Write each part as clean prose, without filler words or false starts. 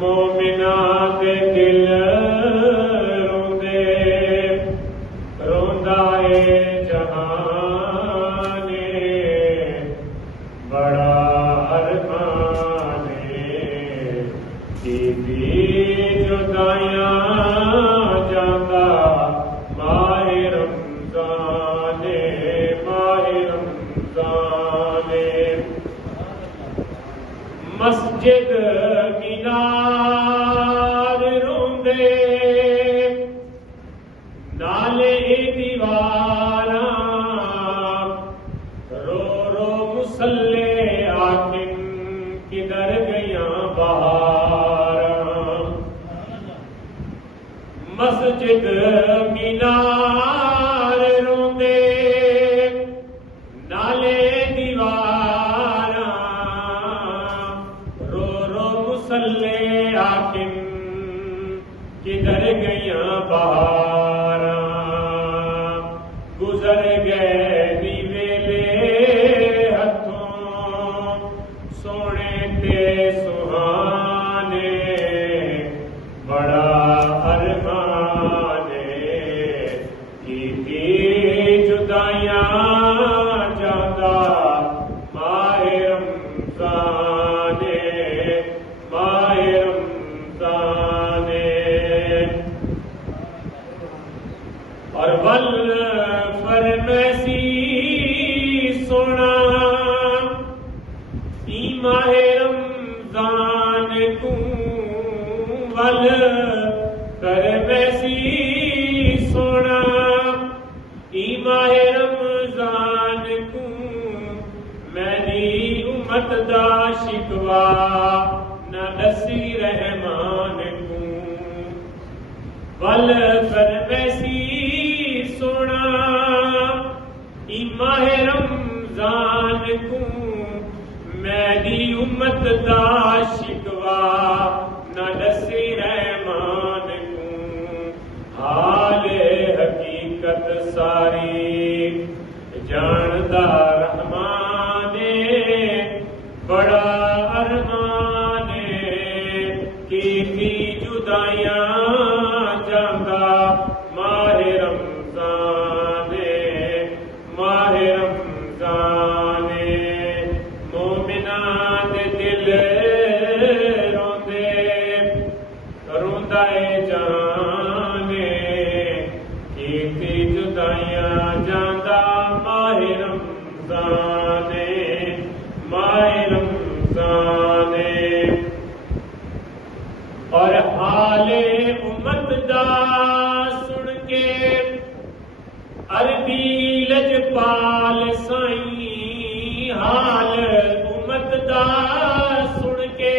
मोमिना दे दिल रोंदे रोंदा ए जहाने बड़ा अरमाने कीती जुदाइयां जांदा माहे रमज़ाने मस्जिद मीनार रोंदे नाले दीवारां रो रो मुसल्ले आखिन किधर गया बहारां मस्जिद मीनार रोंदे नाले दीवारां रो रो मुसल्ले आखिन किधर गया बहारां गुजर गए दीवेले हथों सोने ते सुहाने बड़ा अरमाने कीती जुदाइयां जांदा माहे रमज़ाने और वल फरमैसी सोना ई माहे रमज़ान तू वल फरमैसी सोना ई माहे रमज़ान तू मेरी उम्मत दा शिकवा न दसी रहमान तू वल फरमैसी सोना ई माहे रमज़ान तू मेरी उम्मत दा शिकवा न दसी रहमान तू हाले हकीकत सारी जानदा रहमाने बड़ा अरमाने कीती जुदाइयां जांदा माहे रमज़ाने मोमिना दे दिल रोंदे रोंदा ए जाने कीती जुदाइयां जांदा माहे रमज़ाने और हाले उम्मत दा सुन के अरबी लजपाल साईं हाल उम्मत दा सुन के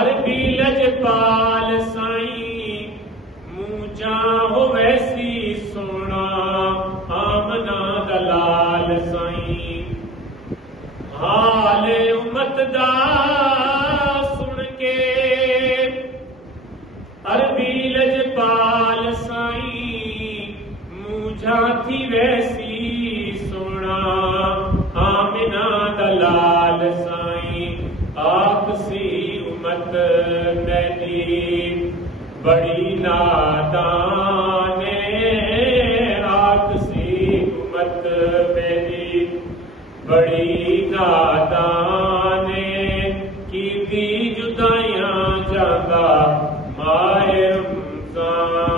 अरबी लजपाल साईं मूंचा हो वैसी सोना आमना दलाल साईं हाल उम्मत दा सुन के अरबी लजपाल साईं मूंझा थी वैसी सोना आमिना दलाल साईं आखसी उम्मत मेरी बड़ी नादाने आखसी उम्मत मेरी बड़ी नादाने कीती जुदाइयां जांदा माहे रमज़ान